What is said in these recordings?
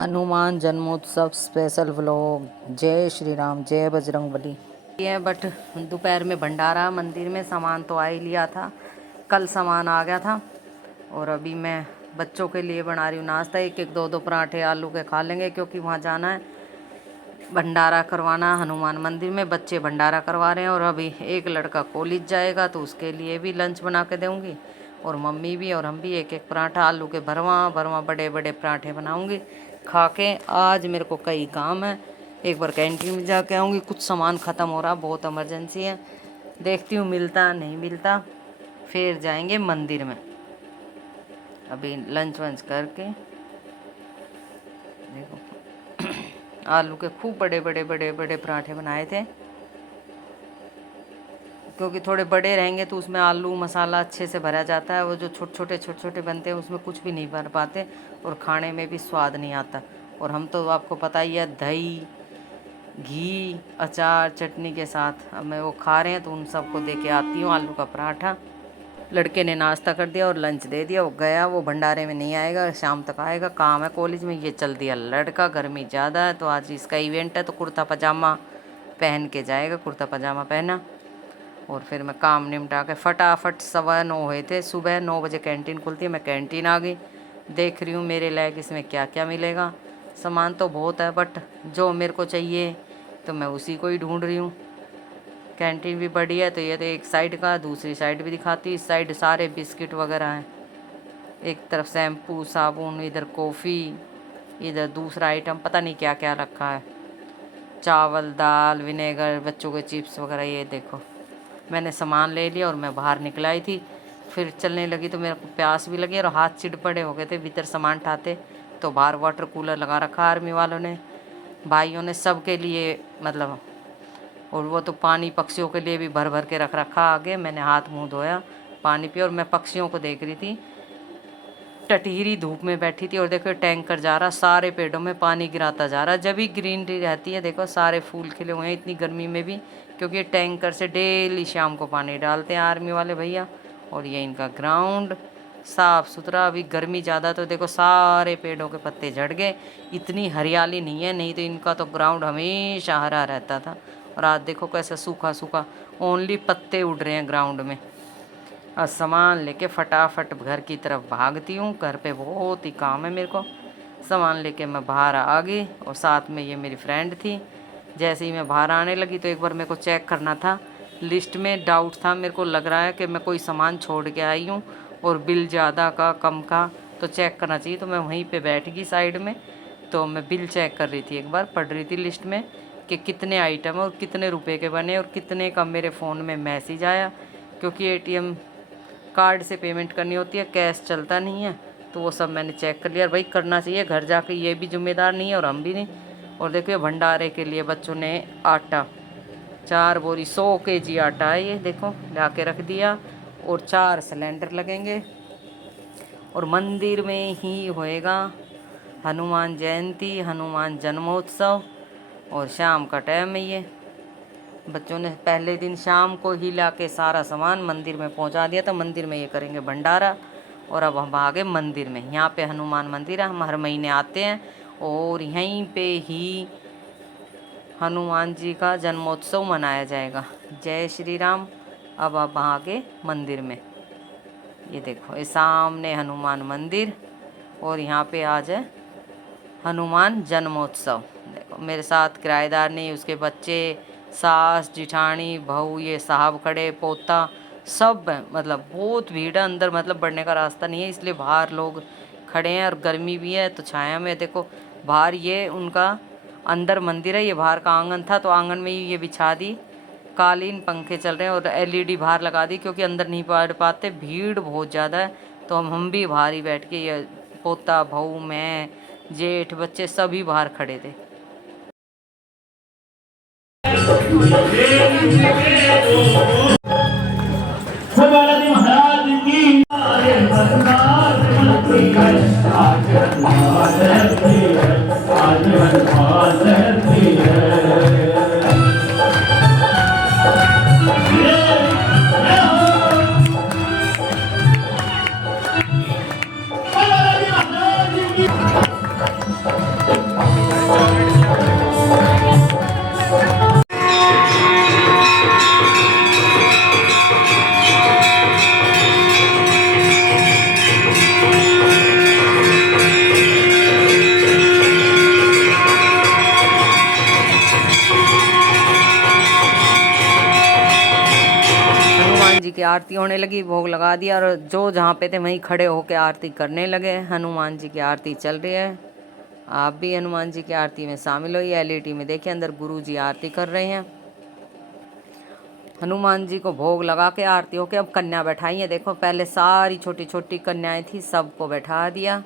हनुमान जन्मोत्सव special vlog. जय श्री राम, जय बजरंगबली। ये बट दोपहर में भंडारा मंदिर में सामान तो आ ही लिया था, कल सामान आ गया था। और अभी मैं बच्चों के लिए बना रही हूँ नाश्ता। एक एक दो दो पराठे आलू के खा लेंगे, क्योंकि वहाँ जाना है भंडारा करवाना हनुमान मंदिर में। बच्चे भंडारा करवा रहे हैं और अभी एक लड़का कॉलेज जाएगा तो उसके लिए भी लंच बना के दूँगी। और मम्मी भी और हम भी एक एक पराठा आलू के भरवा बड़े बड़े पराठे बनाऊँगी खा के। आज मेरे को कई काम है, एक बार कैंटीन में जाके आऊँगी। कुछ सामान ख़त्म हो रहा, बहुत इमरजेंसी है, देखती हूँ मिलता नहीं मिलता, फिर जाएंगे मंदिर में। अभी लंच वंच करके देखो आलू के खूब बड़े बड़े पराठे बनाए थे, क्योंकि थोड़े बड़े रहेंगे तो उसमें आलू मसाला अच्छे से भरा जाता है। वो जो छोटे छोटे बनते हैं उसमें कुछ भी नहीं भर पाते और खाने में भी स्वाद नहीं आता। और हम तो आपको पता ही है, दही घी अचार चटनी के साथ अब मैं वो खा रहे हैं, तो उन सबको दे के आती हूँ आलू का पराठा। लड़के ने नाश्ता कर दिया और लंच दे दिया, वो गया, वो भंडारे में नहीं आएगा, शाम तक आएगा, काम है कॉलेज में। ये चल दिया लड़का, गर्मी ज़्यादा है तो आज इसका इवेंट है, तो कुर्ता पजामा पहन के जाएगा, कुर्ता पजामा पहना। और फिर मैं काम निपटा के फटाफट 9:15 हुए थे, सुबह 9 बजे कैंटीन खुलती है, मैं कैंटीन आ गई। देख रही हूँ मेरे लायक इसमें क्या क्या मिलेगा। सामान तो बहुत है, बट जो मेरे को चाहिए तो मैं उसी को ही ढूंढ रही हूँ। कैंटीन भी बड़ी है, तो ये तो एक साइड का, दूसरी साइड भी दिखाती। इस साइड सारे बिस्किट वगैरह हैं, एक तरफ शैम्पू साबुन, इधर कॉफ़ी, इधर दूसरा आइटम पता नहीं क्या क्या रखा है, चावल दाल विनेगर, बच्चों के चिप्स वगैरह। ये देखो मैंने सामान ले लिया और मैं बाहर निकल आई थी। फिर चलने लगी तो मेरे को प्यास भी लगी और हाथ चिड़ पड़े हो गए थे भीतर सामान ठाते। तो बाहर वाटर कूलर लगा रखा आर्मी वालों ने, भाइयों ने, सबके लिए मतलब। और वो तो पानी पक्षियों के लिए भी भर भर के रख रखा आगे। मैंने हाथ मुंह धोया, पानी पिया और मैं पक्षियों को देख रही थी। टटहीरी धूप में बैठी थी और देखो टैंकर जा रहा, सारे पेड़ों में पानी गिराता जा रहा। जब भी ग्रीनरी रहती है, देखो सारे फूल खिले हुए हैं इतनी गर्मी में भी, क्योंकि ये टैंकर से डेली शाम को पानी डालते हैं आर्मी वाले भैया। और ये इनका ग्राउंड साफ़ सुथरा। अभी गर्मी ज़्यादा तो देखो सारे पेड़ों के पत्ते झड़ गए, इतनी हरियाली नहीं है, नहीं तो इनका तो ग्राउंड हमेशा हरा रहता था। और आज देखो कैसा सूखा सूखा, ओनली पत्ते उड़ रहे हैं ग्राउंड में। और सामान लेके फटाफट घर की तरफ भागती हूँ, घर पे बहुत ही काम है मेरे को। सामान लेके मैं बाहर आ गई और साथ में ये मेरी फ्रेंड थी। जैसे ही मैं बाहर आने लगी तो एक बार मेरे को चेक करना था, लिस्ट में डाउट था, मेरे को लग रहा है कि मैं कोई सामान छोड़ के आई हूँ और बिल ज़्यादा का कम का तो चेक करना चाहिए। तो मैं वहीं पे बैठ गई साइड में, तो मैं बिल चेक कर रही थी, एक बार पढ़ रही थी लिस्ट में कि कितने आइटम और कितने रुपए के बने और कितने का मेरे फ़ोन में मैसेज आया। क्योंकि एटीएम कार्ड से पेमेंट करनी होती है, कैश चलता नहीं है। तो वो सब मैंने चेक कर लिया। भाई करना चाहिए, घर जाके ये भी जिम्मेदार नहीं है और हम भी नहीं। और देखिए भंडारे के लिए बच्चों ने आटा 4 बोरी 100 kg आटा है, ये देखो ला के रख दिया। और 4 सिलेंडर लगेंगे और मंदिर में ही होएगा हनुमान जयंती, हनुमान जन्मोत्सव। और शाम का टाइम है, ये बच्चों ने पहले दिन शाम को ही ला के सारा सामान मंदिर में पहुंचा दिया था। मंदिर में ये करेंगे भंडारा। और अब हम आ गए मंदिर में, यहाँ पे हनुमान मंदिर है, हम हर महीने आते हैं और यहीं पे ही हनुमान जी का जन्मोत्सव मनाया जाएगा। जय श्री राम। अब आप आगे मंदिर में, ये देखो ये सामने हनुमान मंदिर और यहाँ पे आज है हनुमान जन्मोत्सव। देखो मेरे साथ किराएदार नहीं, उसके बच्चे, सास जिठानी बहू, ये साहब खड़े, पोता, सब है। मतलब बहुत भीड़ है अंदर, मतलब बढ़ने का रास्ता नहीं है, इसलिए बाहर लोग खड़े हैं। और गर्मी भी है तो छाया में देखो बाहर, ये उनका अंदर मंदिर है, ये बाहर का आंगन था, तो आंगन में ही ये बिछा दी कालीन, पंखे चल रहे हैं और एलईडी बाहर लगा दी, क्योंकि अंदर नहीं बैठ पाते, भीड़ बहुत ज़्यादा है। तो हम भी बाहर ही बैठ के, ये पोता बहू मैं जेठ बच्चे सभी बाहर खड़े थे। महाराज की आरती होने लगी, भोग लगा दिया और जो जहाँ पे थे वहीं खड़े होकर आरती करने लगे। हनुमान जी की आरती चल रही है, आप भी हनुमान जी की आरती में शामिल होइए। एलईडी में देखिए अंदर गुरु जी आरती कर रहे हैं। हनुमान जी को भोग लगा के आरती होके अब कन्या बैठाई है। देखो पहले सारी छोटी छोटी कन्याएं थी, सबको बैठा दिया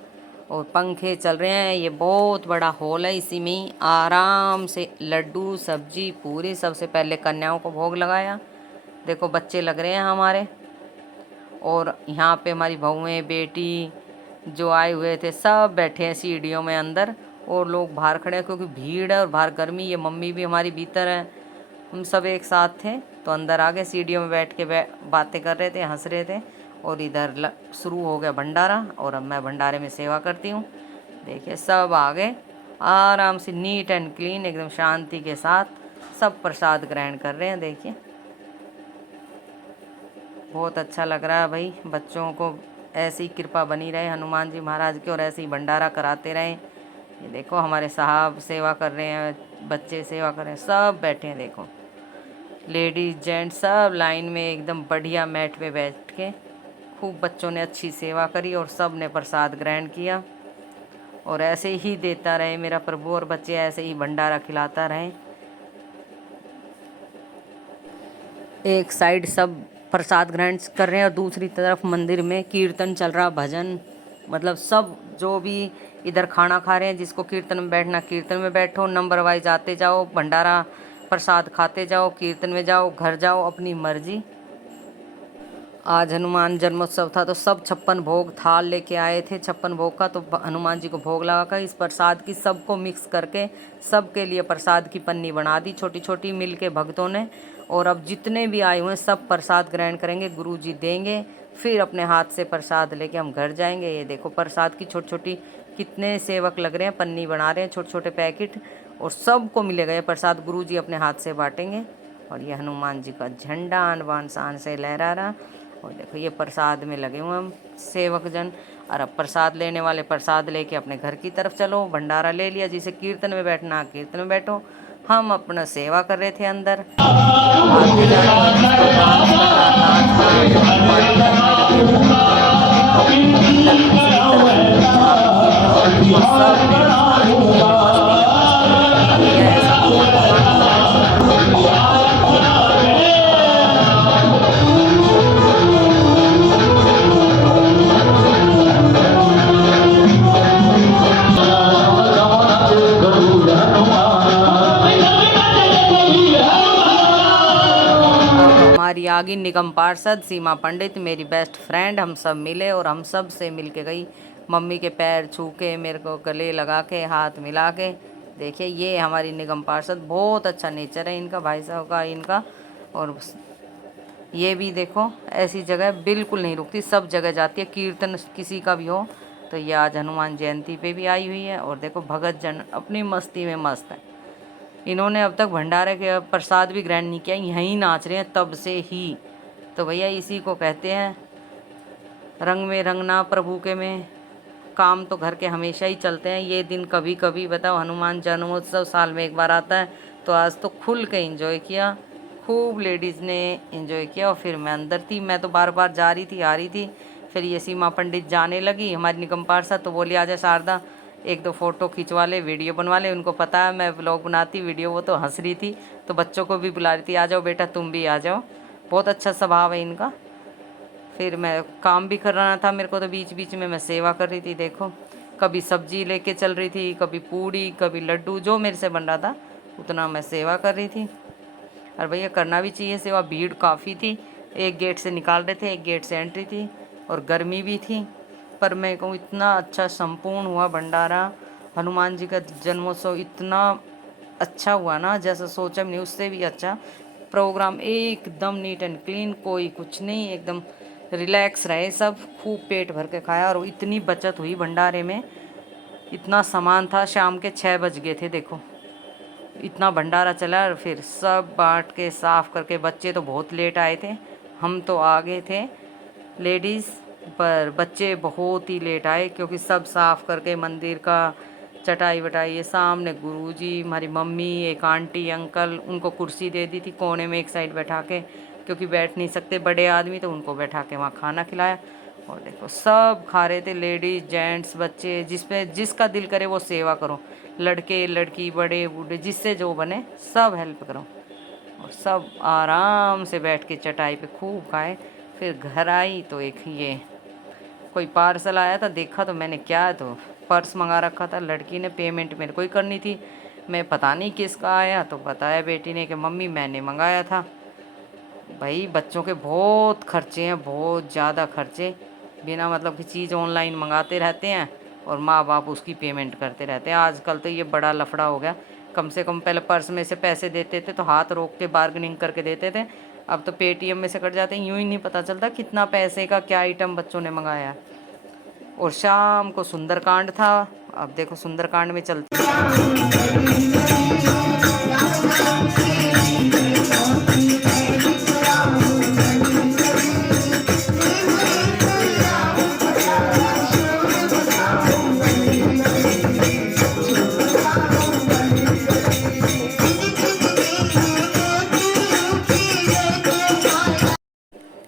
और पंखे चल रहे हैं। ये बहुत बड़ा हॉल है, इसी में ही आराम से लड्डू सब्जी पूरी सबसे पहले कन्याओं को भोग लगाया। देखो बच्चे लग रहे हैं हमारे, और यहाँ पे हमारी बहुएं बेटी जो आए हुए थे सब बैठे हैं सीढ़ियों में अंदर, और लोग बाहर खड़े हैं क्योंकि भीड़ है और बाहर गर्मी। ये मम्मी भी हमारी भीतर है, हम सब एक साथ थे तो अंदर आ गए, सीढ़ियों में बैठ के बातें कर रहे थे, हंस रहे थे। और इधर शुरू हो गया भंडारा, और अब मैं भंडारे में सेवा करती हूँ। देखिए सब आ गए आराम से, नीट एंड क्लीन, एकदम शांति के साथ सब प्रसाद ग्रहण कर रहे हैं। देखिए बहुत अच्छा लग रहा है भाई। बच्चों को ऐसी कृपा बनी रहे हनुमान जी महाराज की, और ऐसे ही भंडारा कराते रहें। ये देखो हमारे साहब सेवा कर रहे हैं, बच्चे सेवा कर रहे हैं, सब बैठे हैं। देखो लेडीज जेंट्स सब लाइन में एकदम बढ़िया मैट पे बैठ के खूब बच्चों ने अच्छी सेवा करी और सब ने प्रसाद ग्रहण किया। और ऐसे ही देता रहे मेरा प्रभु, और बच्चे ऐसे ही भंडारा खिलाता रहे। एक साइड सब प्रसाद ग्रहण कर रहे हैं और दूसरी तरफ मंदिर में कीर्तन चल रहा, भजन, मतलब सब जो भी इधर खाना खा रहे हैं, जिसको कीर्तन में बैठना कीर्तन में बैठो, नंबर वाइज आते जाओ, भंडारा प्रसाद खाते जाओ, कीर्तन में जाओ, घर जाओ, अपनी मर्जी। आज हनुमान जन्मोत्सव था तो सब 56 भोग थाल लेके आए थे, 56 भोग का, तो हनुमान जी को भोग लगाकर इस प्रसाद की सबको मिक्स करके सबके लिए प्रसाद की पन्नी बना दी छोटी छोटी मिल के भक्तों ने। और अब जितने भी आए हुए हैं सब प्रसाद ग्रहण करेंगे, गुरु जी देंगे, फिर अपने हाथ से प्रसाद लेके हम घर जाएंगे। ये देखो प्रसाद की छोटी छोटी कितने सेवक लग रहे हैं, पन्नी बना रहे हैं, छोटे छोटे पैकेट, और सबको मिलेगा ये प्रसाद, गुरु जी अपने हाथ से बांटेंगे। और ये हनुमान जी का झंडा आन बान शान से लहरा रहा। और देखो ये प्रसाद में लगे हुए हम सेवक जन। और अब प्रसाद लेने वाले प्रसाद लेके अपने घर की तरफ चलो, भंडारा ले लिया, जिसे कीर्तन में बैठना कीर्तन में बैठो। हम अपना सेवा कर रहे थे अंदर, आते जा रहे हैं, जिसको डांस करना नाचना जो हनुमान जी करने लगे अंदर दूसरी तरफ जहाँ पे कीर्तन हो रहा था सब लेडीज नाच रही हैं, मस्ती में मस्त हैं। ये ऐसा माहौल बना हमारी आगे निगम पार्षद सीमा पंडित, मेरी बेस्ट फ्रेंड, हम सब मिले और हम सब से मिल के गई। मम्मी के पैर छू के, मेरे को गले लगा के, हाथ मिला के। देखिए ये हमारी निगम पार्षद, बहुत अच्छा नेचर है इनका, भाई साहब का इनका। और ये भी देखो ऐसी जगह बिल्कुल नहीं रुकती, सब जगह जाती है, कीर्तन किसी का भी हो तो ये आज हनुमान जयंती पे भी आई हुई है। और देखो भगत जन अपनी मस्ती में मस्त है। इन्होंने अब तक भंडारे के प्रसाद भी ग्रहण नहीं किया, यहीं नाच रहे हैं तब से ही। तो भैया इसी को कहते हैं रंग में रंगना प्रभु के में। काम तो घर के हमेशा ही चलते हैं, ये दिन कभी कभी बताओ, हनुमान जन्मोत्सव साल में एक बार आता है, तो आज तो खुल के एंजॉय किया, खूब लेडीज़ ने एंजॉय किया। और फिर मैं अंदर थी, मैं तो बार बार जा रही थी आ रही थी। फिर ये सीमा पंडित जाने लगी हमारी निगम पार्षद, तो बोली आजा शारदा एक दो फ़ोटो खिंचवा ले, वीडियो बनवा ले। उनको पता है मैं व्लॉग बनाती वीडियो, वो तो हंस रही थी, तो बच्चों को भी बुला रही थी, आ जाओ बेटा तुम भी आ जाओ। बहुत अच्छा स्वभाव है इनका। फिर मैं काम भी करना था मेरे को, तो बीच बीच में मैं सेवा कर रही थी। देखो कभी सब्जी लेके चल रही थी, कभी पूड़ी, कभी लड्डू, जो मेरे से बन रहा था उतना मैं सेवा कर रही थी। और भैया करना भी चाहिए सेवा, भीड़ काफ़ी थी, एक गेट से निकाल रहे थे, एक गेट से एंट्री थी, और गर्मी भी थी। पर मैं कहूँ इतना अच्छा संपूर्ण हुआ भंडारा, हनुमान जी का जन्मोत्सव इतना अच्छा हुआ ना, जैसा सोचा भी नहीं उससे भी अच्छा प्रोग्राम, एकदम नीट एंड क्लीन, कोई कुछ नहीं, एकदम रिलैक्स रहे सब, खूब पेट भर के खाया। और इतनी बचत हुई भंडारे में, इतना सामान था, शाम के 6 बज गए थे। देखो इतना भंडारा चला, और फिर सब बांट के साफ़ करके, बच्चे तो बहुत लेट आए थे, हम तो आ गए थे लेडीज़, पर बच्चे बहुत ही लेट आए क्योंकि सब साफ़ करके मंदिर का चटाई वटाई, ये सामने गुरुजी, हमारी मम्मी, एक आंटी अंकल, उनको कुर्सी दे दी थी कोने में एक साइड बैठा के, क्योंकि बैठ नहीं सकते बड़े आदमी, तो उनको बैठा के वहाँ खाना खिलाया। और देखो सब खा रहे थे, लेडीज जेंट्स बच्चे, जिसका दिल करे वो सेवा करो, लड़के लड़की बड़े बूढ़े जिससे जो बने सब हेल्प करो। और सब आराम से बैठ के चटाई पे खूब खाए। फिर घर आई तो एक ये कोई पार्सल आया था, देखा तो मैंने क्या है, तो पर्स मंगा रखा था। लड़की ने पेमेंट मेरे को ही करनी थी, मैं पता नहीं किसका आया, तो बताया बेटी ने कि मम्मी मैंने मंगाया था। भाई बच्चों के बहुत खर्चे हैं, बहुत ज़्यादा खर्चे, बिना मतलब की चीज़ ऑनलाइन मंगाते रहते हैं और माँ बाप उसकी पेमेंट करते रहते हैं। आजकल तो ये बड़ा लफड़ा हो गया। कम से कम पहले पर्स में से पैसे देते थे तो हाथ रोक के बार्गेनिंग करके देते थे, अब तो पेटीएम में से कट जाते हैं, यूँ ही नहीं पता चलता कितना पैसे का क्या आइटम बच्चों ने मंगाया है। और शाम को सुंदरकांड था, अब देखो सुंदरकांड में चलती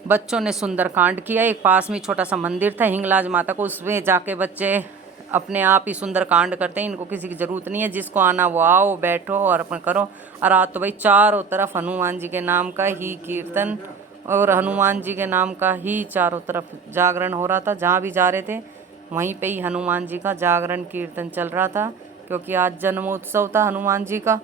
बच्चों ने सुंदरकांड किया। एक पास में छोटा सा मंदिर था हिंगलाज माता को, उसमें जाके बच्चे अपने आप ही सुंदरकांड करते हैं, इनको किसी की ज़रूरत नहीं है, जिसको आना वो आओ बैठो और अपन करो। और रात तो भाई चारों तरफ हनुमान जी के नाम का ही कीर्तन और हनुमान जी के नाम का ही चारों तरफ जागरण हो रहा था। जहाँ भी जा रहे थे वहीं पे ही हनुमान जी का जागरण कीर्तन चल रहा था, क्योंकि आज जन्मोत्सव था हनुमान जी का।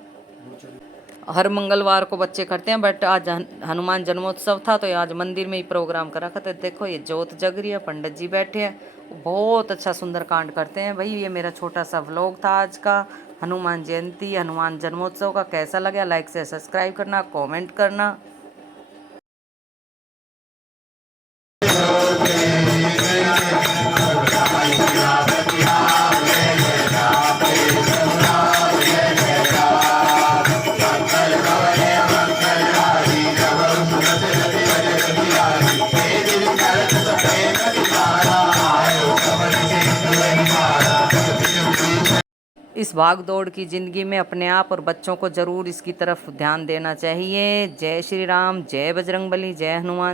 हर मंगलवार को बच्चे करते हैं, बट आज हनुमान जन्मोत्सव था तो आज मंदिर में ही प्रोग्राम करा था। तो देखो ये जोत जग रही है, पंडित जी बैठे हैं, बहुत अच्छा सुंदरकांड करते हैं। भाई ये मेरा छोटा सा व्लॉग था आज का हनुमान जयंती हनुमान जन्मोत्सव का। कैसा लगा लाइक से सब्सक्राइब करना, कमेंट करना। इस भाग दौड़ की ज़िंदगी में अपने आप और बच्चों को ज़रूर इसकी तरफ ध्यान देना चाहिए। जय श्री राम, जय बजरंगबली, जय हनुमान।